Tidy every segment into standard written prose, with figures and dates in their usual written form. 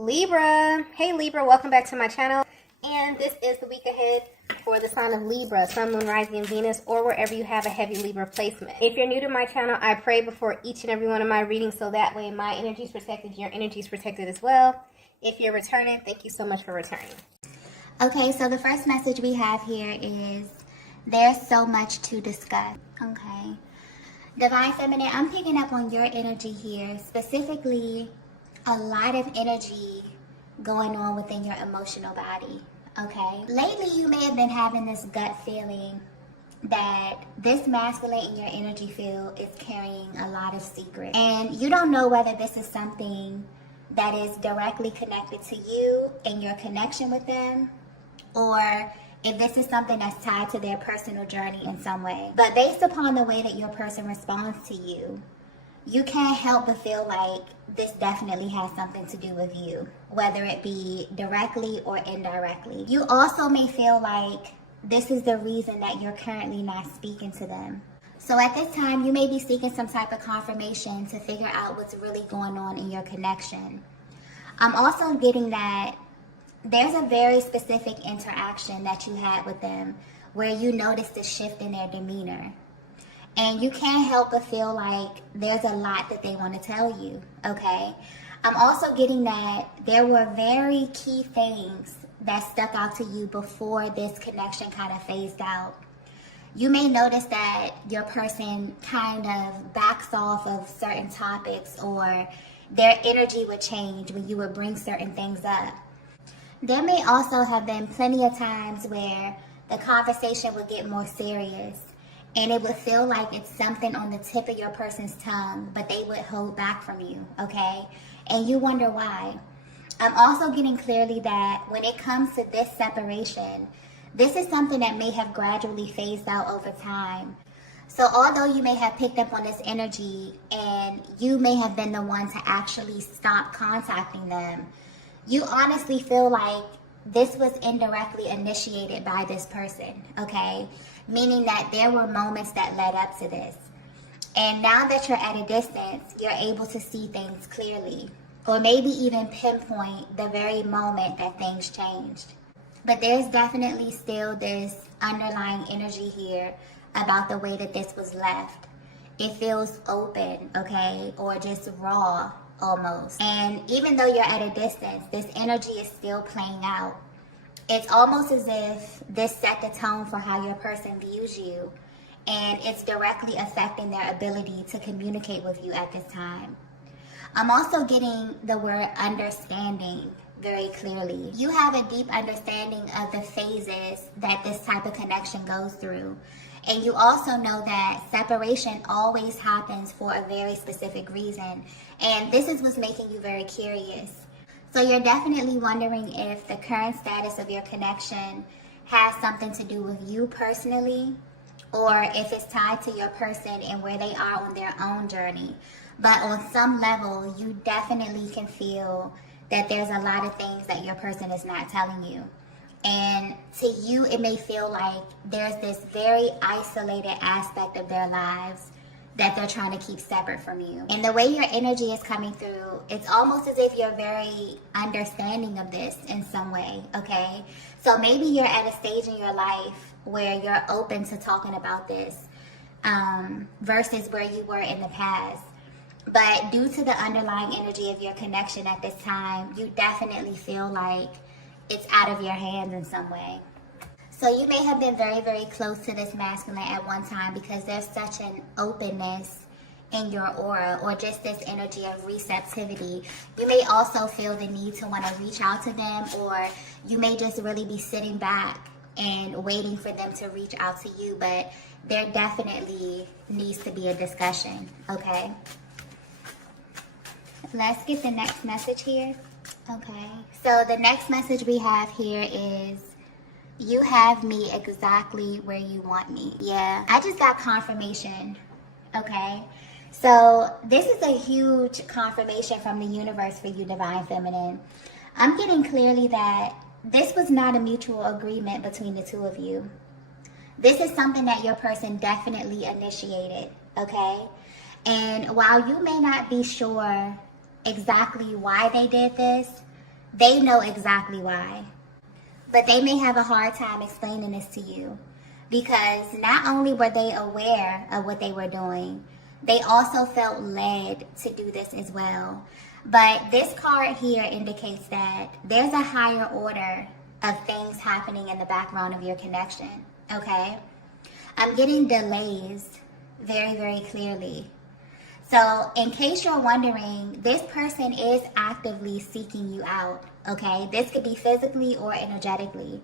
Libra. Hey Libra, welcome back to my channel. And this is the week ahead for the sign of Libra, Sun, Moon, Rising, and Venus, or wherever you have a heavy Libra placement. If you're new to my channel, I pray before each and every one of my readings so that way my energy is protected, your energy is protected as well. If you're returning, thank you so much for returning. Okay, so the first message we have here is there's so much to discuss. Okay. Divine Feminine, I'm picking up on your energy here, specifically a lot of energy going on within your emotional body, okay? Lately, you may have been having this gut feeling that this masculine in your energy field is carrying a lot of secrets. And you don't know whether this is something that is directly connected to you and your connection with them, or if this is something that's tied to their personal journey in some way. But based upon the way that your person responds to you, you can't help but feel like this definitely has something to do with you, whether it be directly or indirectly. You also may feel like this is the reason that you're currently not speaking to them. So at this time, you may be seeking some type of confirmation to figure out what's really going on in your connection. I'm also getting that there's a very specific interaction that you had with them where you noticed a shift in their demeanor. And you can't help but feel like there's a lot that they want to tell you, okay? I'm also getting that there were very key things that stuck out to you before this connection kind of phased out. You may notice that your person kind of backs off of certain topics, or their energy would change when you would bring certain things up. There may also have been plenty of times where the conversation would get more serious, and it would feel like it's something on the tip of your person's tongue, but they would hold back from you, okay? And you wonder why. I'm also getting clearly that when it comes to this separation, this is something that may have gradually phased out over time. So although you may have picked up on this energy and you may have been the one to actually stop contacting them, you honestly feel like this was indirectly initiated by this person, okay? Meaning that there were moments that led up to this. And now that you're at a distance, you're able to see things clearly, or maybe even pinpoint the very moment that things changed. But there's definitely still this underlying energy here about the way that this was left. It feels open, okay, or just raw almost. And even though you're at a distance, this energy is still playing out. It's almost as if this set the tone for how your person views you, and it's directly affecting their ability to communicate with you at this time. I'm also getting the word understanding very clearly. You have a deep understanding of the phases that this type of connection goes through. And you also know that separation always happens for a very specific reason. And this is what's making you very curious. So you're definitely wondering if the current status of your connection has something to do with you personally, or if it's tied to your person and where they are on their own journey. But on some level, you definitely can feel that there's a lot of things that your person is not telling you. And to you, it may feel like there's this very isolated aspect of their lives that they're trying to keep separate from you. And the way your energy is coming through, it's almost as if you're very understanding of this in some way, okay? So maybe you're at a stage in your life where you're open to talking about this versus where you were in the past. But due to the underlying energy of your connection at this time, you definitely feel like it's out of your hands in some way. So you may have been very, very close to this masculine at one time because there's such an openness in your aura, or just this energy of receptivity. You may also feel the need to want to reach out to them, or you may just really be sitting back and waiting for them to reach out to you, but there definitely needs to be a discussion, okay? Let's get the next message here. Okay, so the next message we have here is, you have me exactly where you want me. Yeah, I just got confirmation, okay? So this is a huge confirmation from the universe for you, Divine Feminine. I'm getting clearly that this was not a mutual agreement between the two of you. This is something that your person definitely initiated, okay? And while you may not be sure exactly why they did this, they know exactly why. But they may have a hard time explaining this to you because not only were they aware of what they were doing, they also felt led to do this as well. But this card here indicates that there's a higher order of things happening in the background of your connection, okay? I'm getting delays very, very clearly. So in case you're wondering, this person is actively seeking you out, okay? This could be physically or energetically.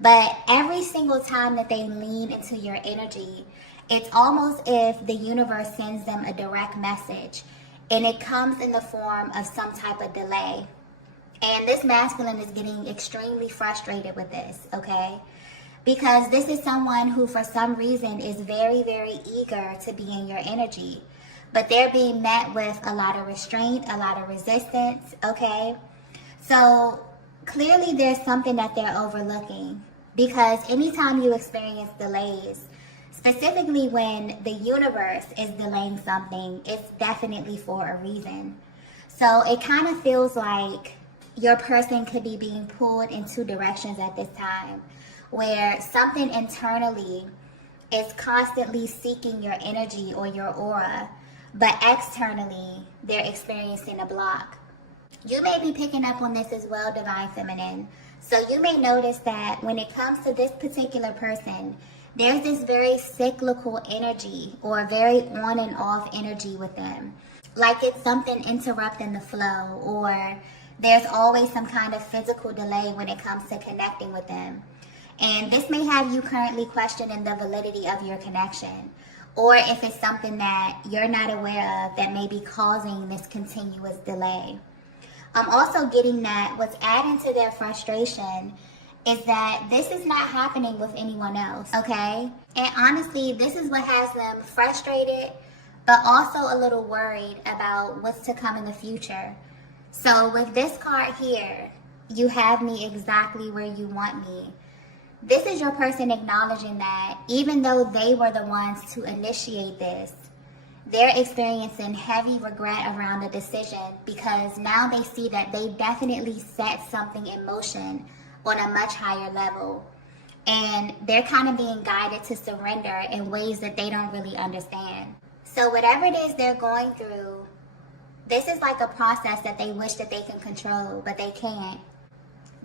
But every single time that they lean into your energy, it's almost if the universe sends them a direct message, and it comes in the form of some type of delay. And this masculine is getting extremely frustrated with this, okay? Because this is someone who for some reason is very, very eager to be in your energy. But they're being met with a lot of restraint, a lot of resistance, okay? So clearly there's something that they're overlooking, because anytime you experience delays, specifically when the universe is delaying something, it's definitely for a reason. So it kind of feels like your person could be being pulled in two directions at this time, where something internally is constantly seeking your energy or your aura, but externally they're experiencing a block. You may be picking up on this as well, Divine Feminine. So you may notice that when it comes to this particular person, there's this very cyclical energy or very on and off energy with them. Like it's something interrupting the flow, or there's always some kind of physical delay when it comes to connecting with them. And this may have you currently questioning the validity of your connection, or if it's something that you're not aware of that may be causing this continuous delay. I'm also getting that what's adding to their frustration is that this is not happening with anyone else, okay? And honestly, this is what has them frustrated, but also a little worried about what's to come in the future. So with this card here, you have me exactly where you want me. This is your person acknowledging that even though they were the ones to initiate this, they're experiencing heavy regret around the decision, because now they see that they definitely set something in motion on a much higher level. And they're kind of being guided to surrender in ways that they don't really understand. So whatever it is they're going through, this is like a process that they wish that they can control, but they can't.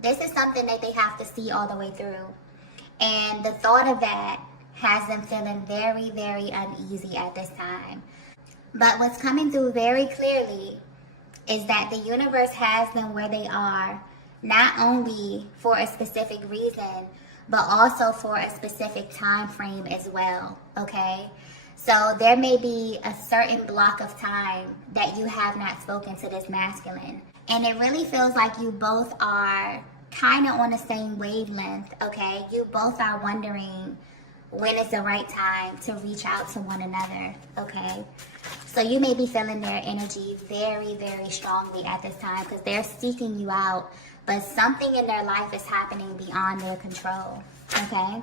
This is something that they have to see all the way through. And the thought of that has them feeling very, very uneasy at this time. But what's coming through very clearly is that the universe has them where they are, not only for a specific reason, but also for a specific time frame as well, okay? So there may be a certain block of time that you have not spoken to this masculine. And it really feels like you both are kind of on the same wavelength, okay? You both are wondering when is the right time to reach out to one another, okay? So you may be feeling their energy very, very strongly at this time because they're seeking you out, but something in their life is happening beyond their control, okay?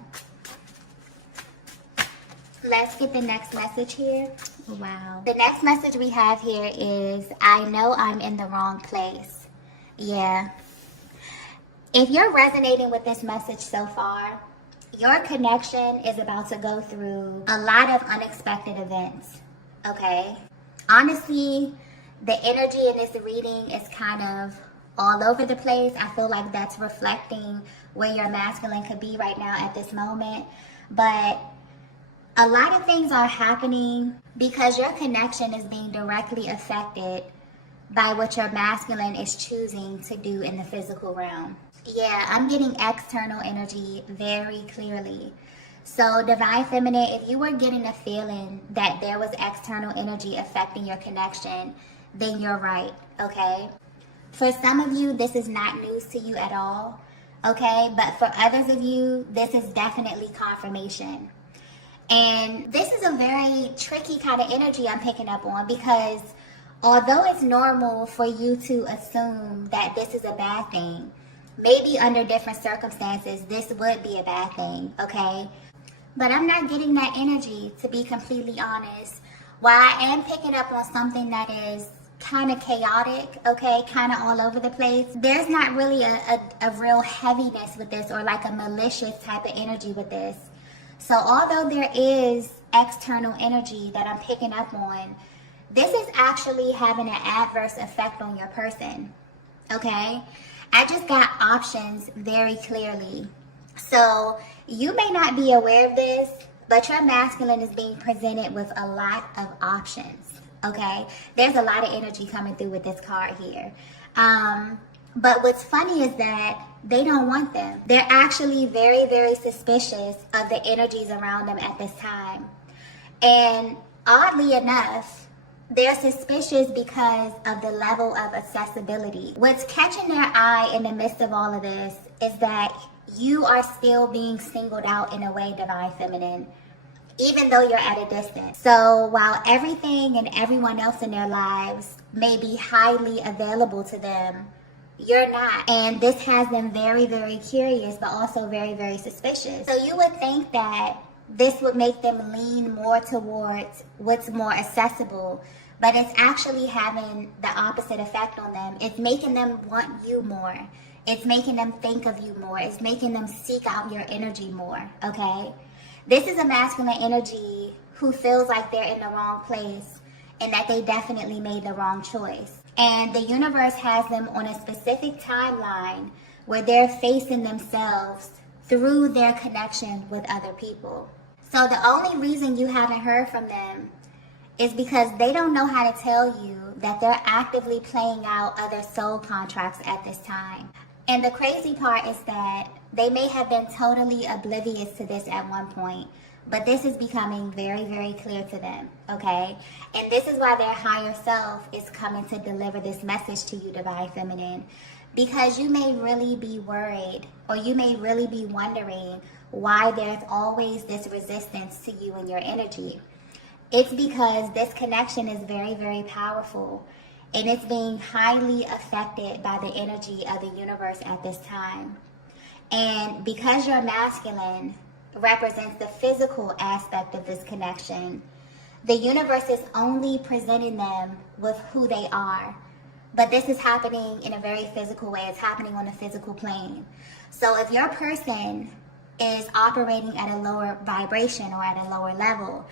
Let's get the next message here. Wow. The next message we have here is, I know I'm in the wrong place. Yeah. If you're resonating with this message so far, your connection is about to go through a lot of unexpected events, okay? Honestly, the energy in this reading is kind of all over the place. I feel like that's reflecting where your masculine could be right now at this moment. But a lot of things are happening because your connection is being directly affected by what your masculine is choosing to do in the physical realm. Yeah, I'm getting external energy very clearly. So Divine Feminine, if you were getting a feeling that there was external energy affecting your connection, then you're right, okay? For some of you, this is not news to you at all, okay? But for others of you, this is definitely confirmation. And this is a very tricky kind of energy I'm picking up on, because although it's normal for you to assume that this is a bad thing, maybe under different circumstances, this would be a bad thing, okay? But I'm not getting that energy, to be completely honest. While I am picking up on something that is kind of chaotic, okay, kind of all over the place. There's not really a real heaviness with this, or like a malicious type of energy with this. So although there is external energy that I'm picking up on, this is actually having an adverse effect on your person, okay? I just got options very clearly. So you may not be aware of this, but your masculine is being presented with a lot of options, okay? There's a lot of energy coming through with this card here. But what's funny is that they don't want them. They're actually very, very suspicious of the energies around them at this time. And oddly enough, they're suspicious because of the level of accessibility. What's catching their eye in the midst of all of this is that you are still being singled out in a way, Divine Feminine, even though you're at a distance. So while everything and everyone else in their lives may be highly available to them, you're not. And this has them very, very curious, but also very, very suspicious. So you would think that this would make them lean more towards what's more accessible, but it's actually having the opposite effect on them. It's making them want you more. It's making them think of you more. It's making them seek out your energy more, okay? This is a masculine energy who feels like they're in the wrong place and that they definitely made the wrong choice. And the universe has them on a specific timeline where they're facing themselves through their connection with other people. So the only reason you haven't heard from them is because they don't know how to tell you that they're actively playing out other soul contracts at this time. And the crazy part is that they may have been totally oblivious to this at one point, but this is becoming very, very clear to them, okay? And this is why their higher self is coming to deliver this message to you, Divine Feminine, because you may really be worried, or you may really be wondering why there's always this resistance to you and your energy. It's because this connection is very, very powerful, and it's being highly affected by the energy of the universe at this time. And because your masculine represents the physical aspect of this connection, the universe is only presenting them with who they are. But this is happening in a very physical way. It's happening on a physical plane. So if your person is operating at a lower vibration or at a lower level,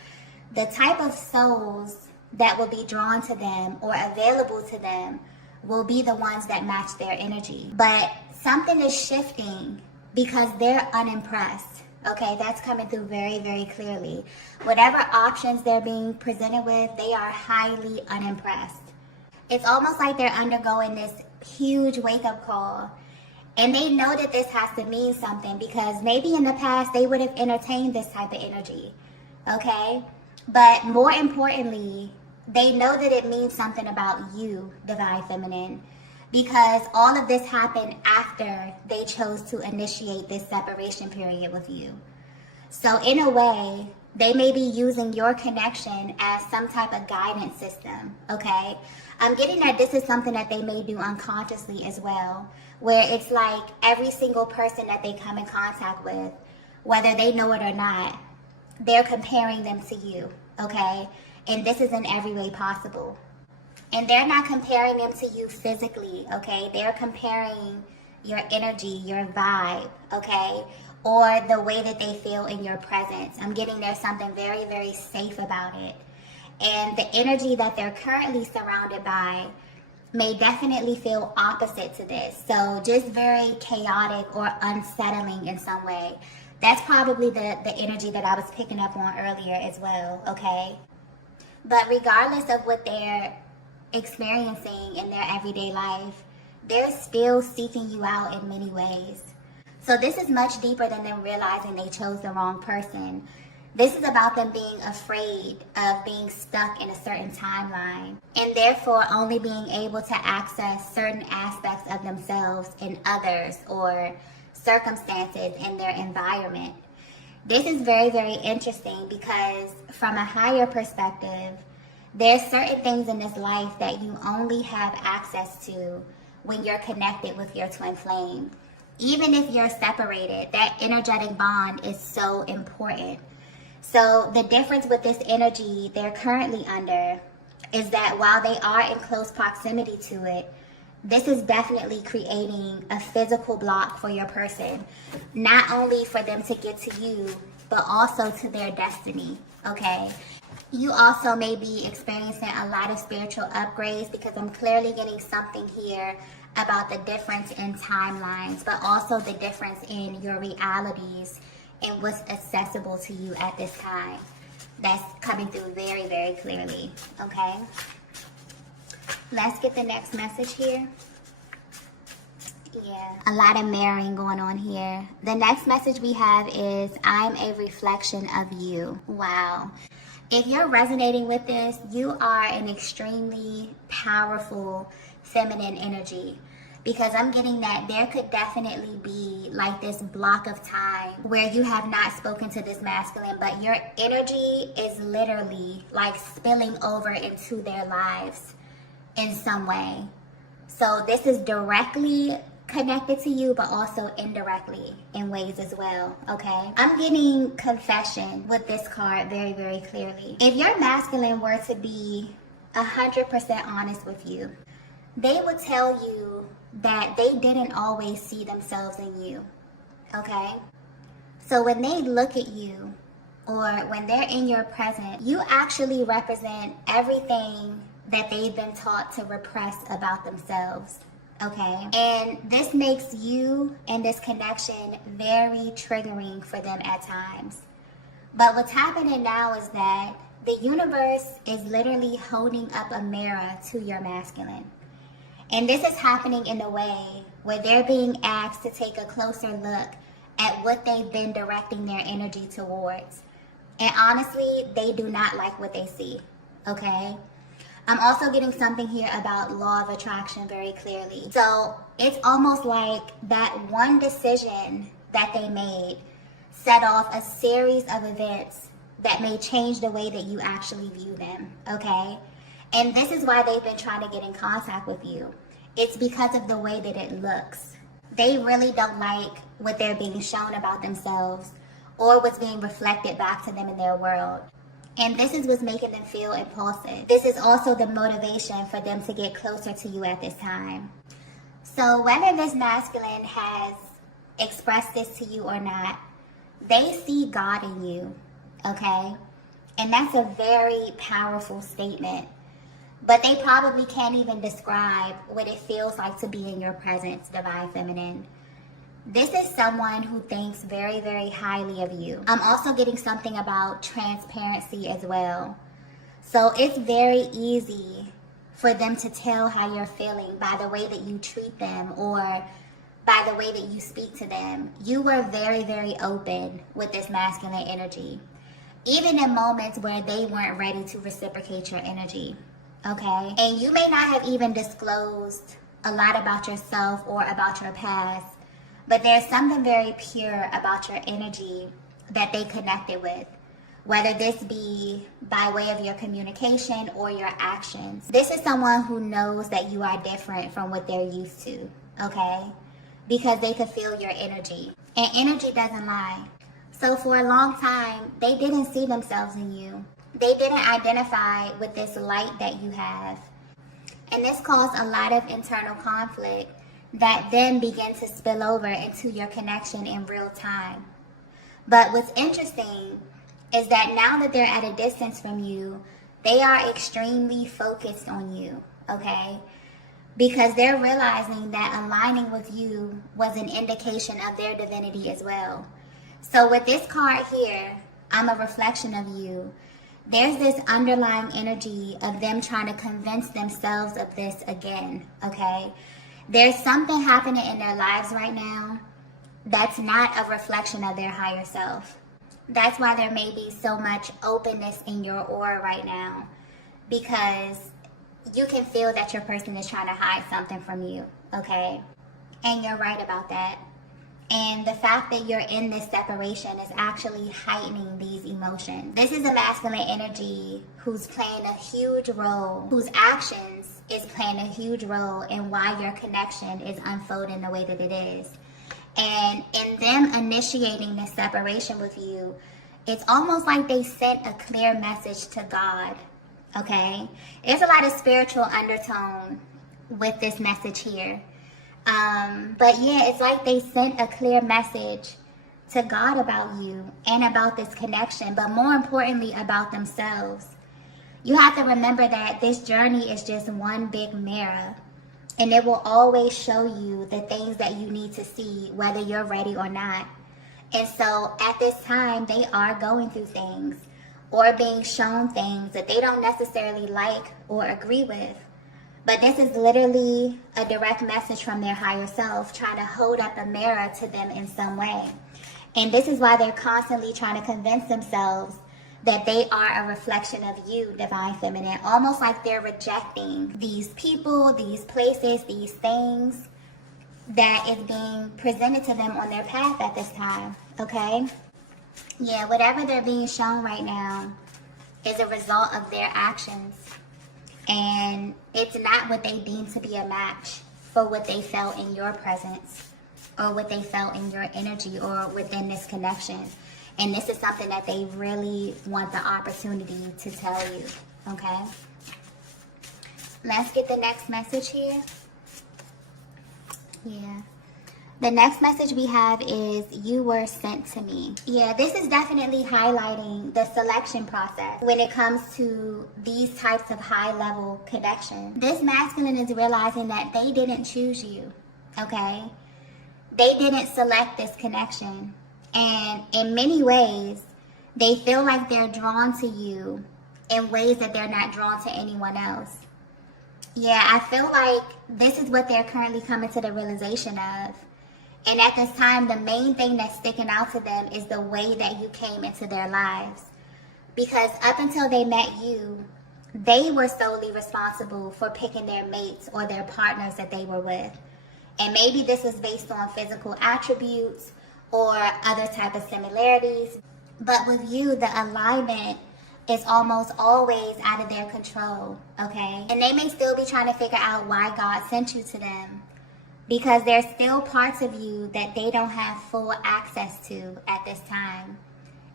the type of souls that will be drawn to them or available to them will be the ones that match their energy. But something is shifting because they're unimpressed. Okay, that's coming through very, very clearly. Whatever options they're being presented with, they are highly unimpressed. It's almost like they're undergoing this huge wake-up call. And they know that this has to mean something because maybe in the past they would have entertained this type of energy. Okay? But more importantly, they know that it means something about you, Divine Feminine, because all of this happened after they chose to initiate this separation period with you. So in a way, they may be using your connection as some type of guidance system, okay? I'm getting that this is something that they may do unconsciously as well, where it's like every single person that they come in contact with, whether they know it or not, they're comparing them to you, okay? And this is in every way possible. And they're not comparing them to you physically, okay? They're comparing your energy, your vibe, okay? Or the way that they feel in your presence. I'm getting there's something very, very safe about it. And the energy that they're currently surrounded by may definitely feel opposite to this. So just very chaotic or unsettling in some way. That's probably the energy that I was picking up on earlier as well, okay? But regardless of what they're experiencing in their everyday life, they're still seeking you out in many ways. So this is much deeper than them realizing they chose the wrong person. This is about them being afraid of being stuck in a certain timeline and therefore only being able to access certain aspects of themselves in others or circumstances in their environment. This is very, very interesting because from a higher perspective, there's certain things in this life that you only have access to when you're connected with your twin flame. Even if you're separated, that energetic bond is so important. So the difference with this energy they're currently under, is that while they are in close proximity to it, this is definitely creating a physical block for your person, not only for them to get to you, but also to their destiny, okay? You also may be experiencing a lot of spiritual upgrades, because I'm clearly getting something here about the difference in timelines, but also the difference in your realities and what's accessible to you at this time. That's coming through very, very clearly, okay? Let's get the next message here. Yeah, a lot of mirroring going on here. The next message we have is, I'm a reflection of you. Wow. If you're resonating with this, you are an extremely powerful feminine energy, because I'm getting that there could definitely be like this block of time where you have not spoken to this masculine, but your energy is literally like spilling over into their lives in some way. So this is directly connected to you, but also indirectly in ways as well, okay? I'm getting confession with this card very, very clearly. If your masculine were to be 100% honest with you, they would tell you that they didn't always see themselves in you, okay? So when they look at you, or when they're in your presence, you actually represent everything that they've been taught to repress about themselves, okay? And this makes you and this connection very triggering for them at times. But what's happening now is that the universe is literally holding up a mirror to your masculine. And this is happening in a way where they're being asked to take a closer look at what they've been directing their energy towards. And honestly, they do not like what they see, okay? I'm also getting something here about law of attraction very clearly. So it's almost like that one decision that they made set off a series of events that may change the way that you actually view them, okay? And this is why they've been trying to get in contact with you. It's because of the way that it looks. They really don't like what they're being shown about themselves or what's being reflected back to them in their world. And this is what's making them feel impulsive. This is also the motivation for them to get closer to you at this time. So whether this masculine has expressed this to you or not, they see God in you, okay? And that's a very powerful statement. But they probably can't even describe what it feels like to be in your presence, Divine Feminine. This is someone who thinks very, very highly of you. I'm also getting something about transparency as well. So it's very easy for them to tell how you're feeling by the way that you treat them or by the way that you speak to them. You were very, very open with this masculine energy, even in moments where they weren't ready to reciprocate your energy, okay? And you may not have even disclosed a lot about yourself or about your past, but there's something very pure about your energy that they connected with, whether this be by way of your communication or your actions. This is someone who knows that you are different from what they're used to, okay? Because they could feel your energy. And energy doesn't lie. So for a long time, they didn't see themselves in you. They didn't identify with this light that you have. And this caused a lot of internal conflict that then began to spill over into your connection in real time. But what's interesting is that now that they're at a distance from you, they are extremely focused on you, okay? Because they're realizing that aligning with you was an indication of their divinity as well. So with this card here, I'm a reflection of you. There's this underlying energy of them trying to convince themselves of this again, okay? There's something happening in their lives right now that's not a reflection of their higher self. That's why there may be so much openness in your aura right now, because you can feel that your person is trying to hide something from you, okay? And you're right about that. And the fact that you're in this separation is actually heightening these emotions. This is a masculine energy who's playing a huge role, whose actions is playing a huge role in why your connection is unfolding the way that it is. And in them initiating this separation with you, it's almost like they sent a clear message to God, okay? There's a lot of spiritual undertone with this message here. But yeah, it's like they sent a clear message to God about you and about this connection, but more importantly about themselves. You have to remember that this journey is just one big mirror, and it will always show you the things that you need to see, whether you're ready or not. And so at this time, they are going through things or being shown things that they don't necessarily like or agree with. But this is literally a direct message from their higher self trying to hold up a mirror to them in some way. And this is why they're constantly trying to convince themselves that they are a reflection of you, Divine Feminine. Almost like they're rejecting these people, these places, these things that is being presented to them on their path at this time, okay? Yeah, whatever they're being shown right now is a result of their actions. And it's not what they deem to be a match for what they felt in your presence or what they felt in your energy or within this connection. And this is something that they really want the opportunity to tell you, okay? Let's get the next message here. Yeah. The next message we have is, you were sent to me. Yeah, this is definitely highlighting the selection process when it comes to these types of high-level connections. This masculine is realizing that they didn't choose you, okay? They didn't select this connection. And in many ways, they feel like they're drawn to you in ways that they're not drawn to anyone else. Yeah, I feel like this is what they're currently coming to the realization of. And at this time, the main thing that's sticking out to them is the way that you came into their lives. Because up until they met you, they were solely responsible for picking their mates or their partners that they were with. And maybe this is based on physical attributes or other type of similarities. But with you, the alignment is almost always out of their control, okay? And they may still be trying to figure out why God sent you to them, because there's still parts of you that they don't have full access to at this time.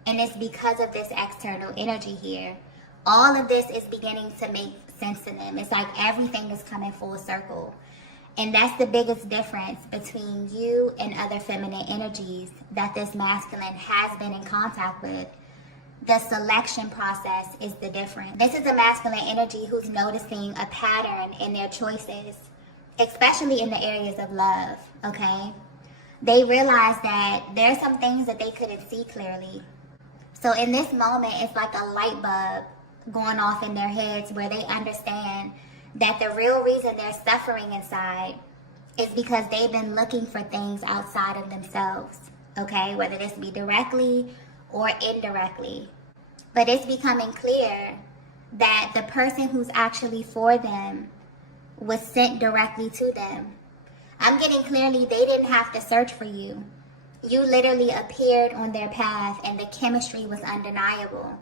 And it's because of this external energy here. All of this is beginning to make sense to them. It's like everything is coming full circle. And that's the biggest difference between you and other feminine energies that this masculine has been in contact with. The selection process is the difference. This is a masculine energy who's noticing a pattern in their choices, especially in the areas of love, okay? They realize that there's some things that they couldn't see clearly. So in this moment, it's like a light bulb going off in their heads where they understand that the real reason they're suffering inside is because they've been looking for things outside of themselves, okay? Whether this be directly or indirectly. But it's becoming clear that the person who's actually for them was sent directly to them. I'm getting clearly they didn't have to search for you. You literally appeared on their path and the chemistry was undeniable.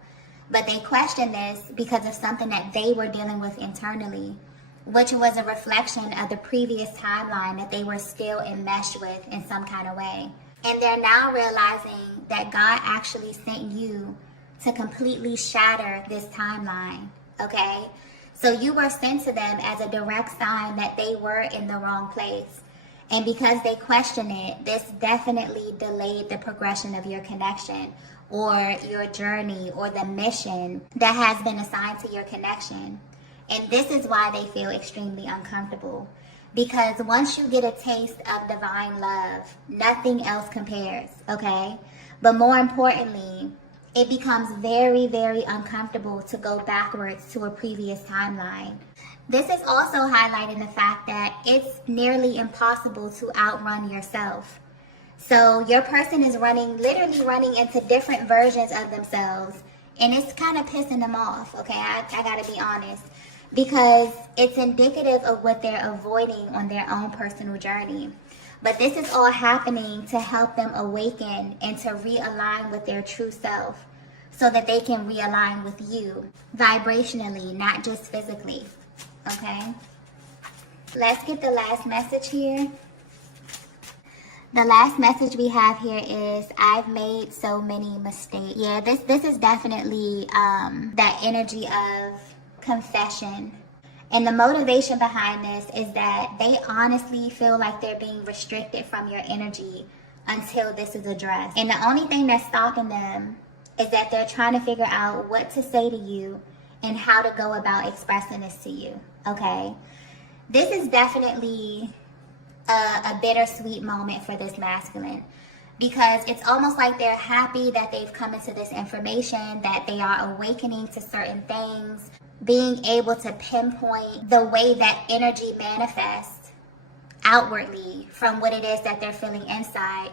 But they questioned this because of something that they were dealing with internally, which was a reflection of the previous timeline that they were still enmeshed with in some kind of way. And they're now realizing that God actually sent you to completely shatter this timeline, okay? So you were sent to them as a direct sign that they were in the wrong place. And because they questioned it, this definitely delayed the progression of your connection or your journey or the mission that has been assigned to your connection. And this is why they feel extremely uncomfortable. Because once you get a taste of divine love, nothing else compares, okay? But more importantly, it becomes very, very uncomfortable to go backwards to a previous timeline. This is also highlighting the fact that it's nearly impossible to outrun yourself. So your person is literally running into different versions of themselves, and it's kind of pissing them off, okay? I gotta be honest. Because it's indicative of what they're avoiding on their own personal journey. But this is all happening to help them awaken and to realign with their true self so that they can realign with you vibrationally, not just physically, okay? Let's get the last message here. The last message we have here is, I've made so many mistakes. Yeah, this is definitely that energy of confession. And the motivation behind this is that they honestly feel like they're being restricted from your energy until this is addressed. And the only thing that's stopping them is that they're trying to figure out what to say to you and how to go about expressing this to you, okay? This is definitely a bittersweet moment for this masculine, because it's almost like they're happy that they've come into this information, that they are awakening to certain things, being able to pinpoint the way that energy manifests outwardly from what it is that they're feeling inside.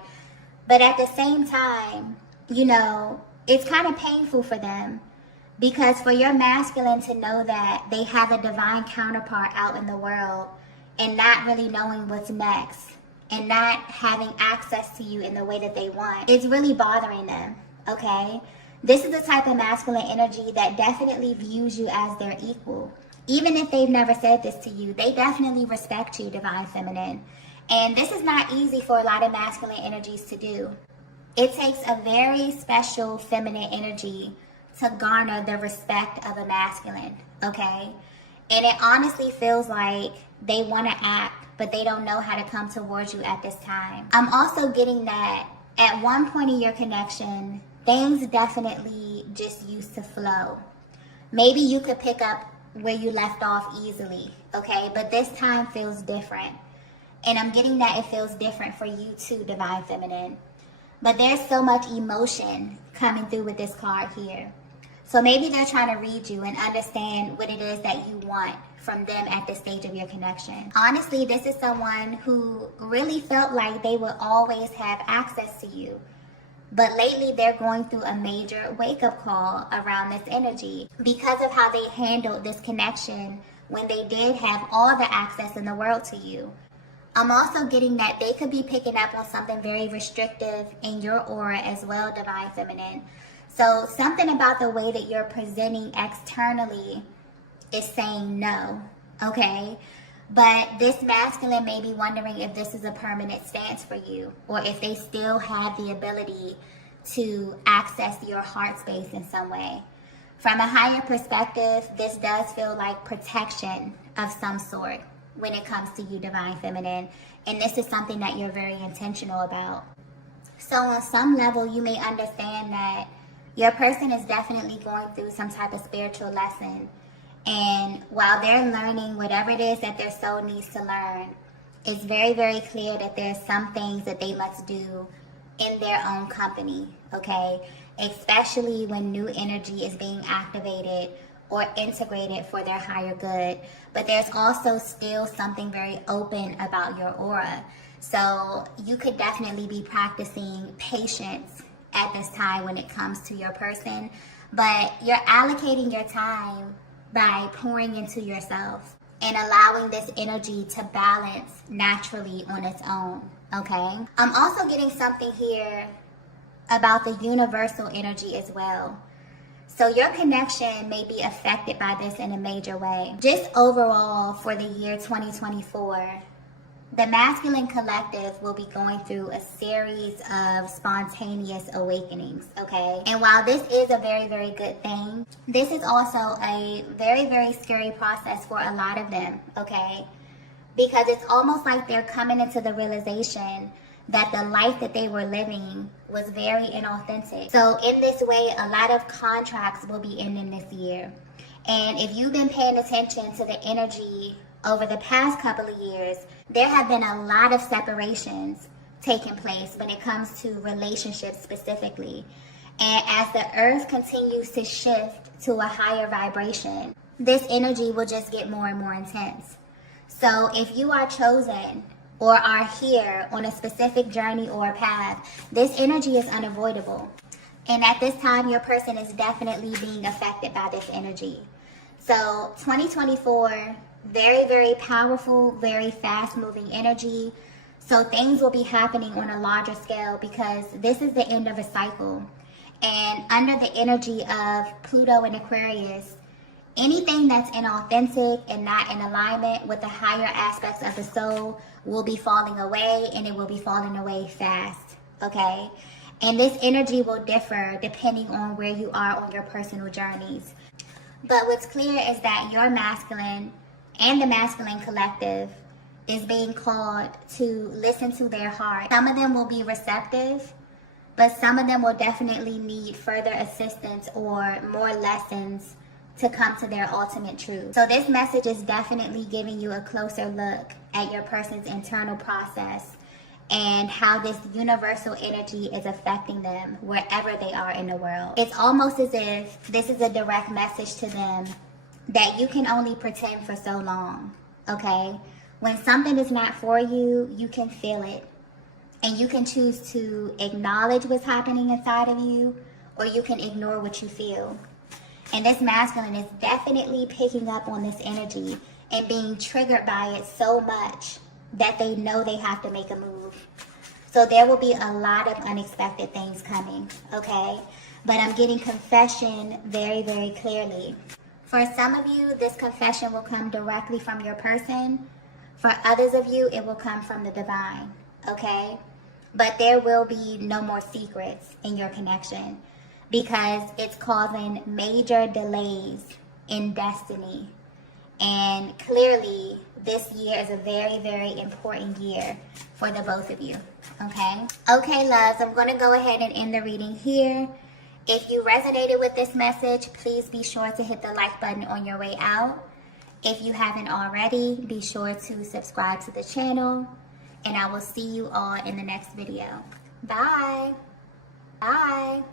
But at the same time, you know, it's kind of painful for them, because for your masculine to know that they have a divine counterpart out in the world and not really knowing what's next and not having access to you in the way that they want, it's really bothering them, okay? This is the type of masculine energy that definitely views you as their equal. Even if they've never said this to you, they definitely respect you, divine feminine. And this is not easy for a lot of masculine energies to do. It takes a very special feminine energy to garner the respect of a masculine, okay? And it honestly feels like they want to act, but they don't know how to come towards you at this time. I'm also getting that at one point in your connection, things definitely just used to flow. Maybe you could pick up where you left off easily, okay? But this time feels different. And I'm getting that it feels different for you too, divine feminine. But there's so much emotion coming through with this card here. So maybe they're trying to read you and understand what it is that you want from them at this stage of your connection. Honestly, this is someone who really felt like they would always have access to you. But lately, they're going through a major wake-up call around this energy because of how they handled this connection when they did have all the access in the world to you. I'm also getting that they could be picking up on something very restrictive in your aura as well, divine feminine. So something about the way that you're presenting externally is saying no, okay? But this masculine may be wondering if this is a permanent stance for you, or if they still have the ability to access your heart space in some way. From a higher perspective, this does feel like protection of some sort when it comes to you, divine feminine. And this is something that you're very intentional about. So on some level, you may understand that your person is definitely going through some type of spiritual lesson. And while they're learning whatever it is that their soul needs to learn, it's very, very clear that there's some things that they must do in their own company, okay? Especially when new energy is being activated or integrated for their higher good. But there's also still something very open about your aura. So you could definitely be practicing patience at this time when it comes to your person. But you're allocating your time by pouring into yourself and allowing this energy to balance naturally on its own, okay? I'm also getting something here about the universal energy as well. So your connection may be affected by this in a major way. Just overall for the year 2024, the masculine collective will be going through a series of spontaneous awakenings, okay? And while this is a very, very good thing, this is also a very, very scary process for a lot of them, okay? Because it's almost like they're coming into the realization that the life that they were living was very inauthentic. So in this way, a lot of contracts will be ending this year. And if you've been paying attention to the energy over the past couple of years, there have been a lot of separations taking place when it comes to relationships specifically. And as the earth continues to shift to a higher vibration, this energy will just get more and more intense. So if you are chosen or are here on a specific journey or path, this energy is unavoidable. And at this time, your person is definitely being affected by this energy. So 2024, very, very powerful, very fast-moving energy. So things will be happening on a larger scale because this is the end of a cycle. And under the energy of Pluto and Aquarius, anything that's inauthentic and not in alignment with the higher aspects of the soul will be falling away, and it will be falling away fast, okay? And this energy will differ depending on where you are on your personal journeys. But what's clear is that your masculine and the masculine collective is being called to listen to their heart. Some of them will be receptive, but some of them will definitely need further assistance or more lessons to come to their ultimate truth. So this message is definitely giving you a closer look at your person's internal process and how this universal energy is affecting them wherever they are in the world. It's almost as if this is a direct message to them that you can only pretend for so long, okay? When something is not for you, you can feel it. And you can choose to acknowledge what's happening inside of you, or you can ignore what you feel. And this masculine is definitely picking up on this energy and being triggered by it so much that they know they have to make a move. So there will be a lot of unexpected things coming, okay? But I'm getting confession very, very clearly. For some of you, this confession will come directly from your person. For others of you, it will come from the divine, okay? But there will be no more secrets in your connection, because it's causing major delays in destiny. And clearly, this year is a very, very important year for the both of you, okay? Okay, loves, I'm going to go ahead and end the reading here. If you resonated with this message, please be sure to hit the like button on your way out. If you haven't already, be sure to subscribe to the channel. And I will see you all in the next video. Bye. Bye.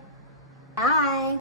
Bye.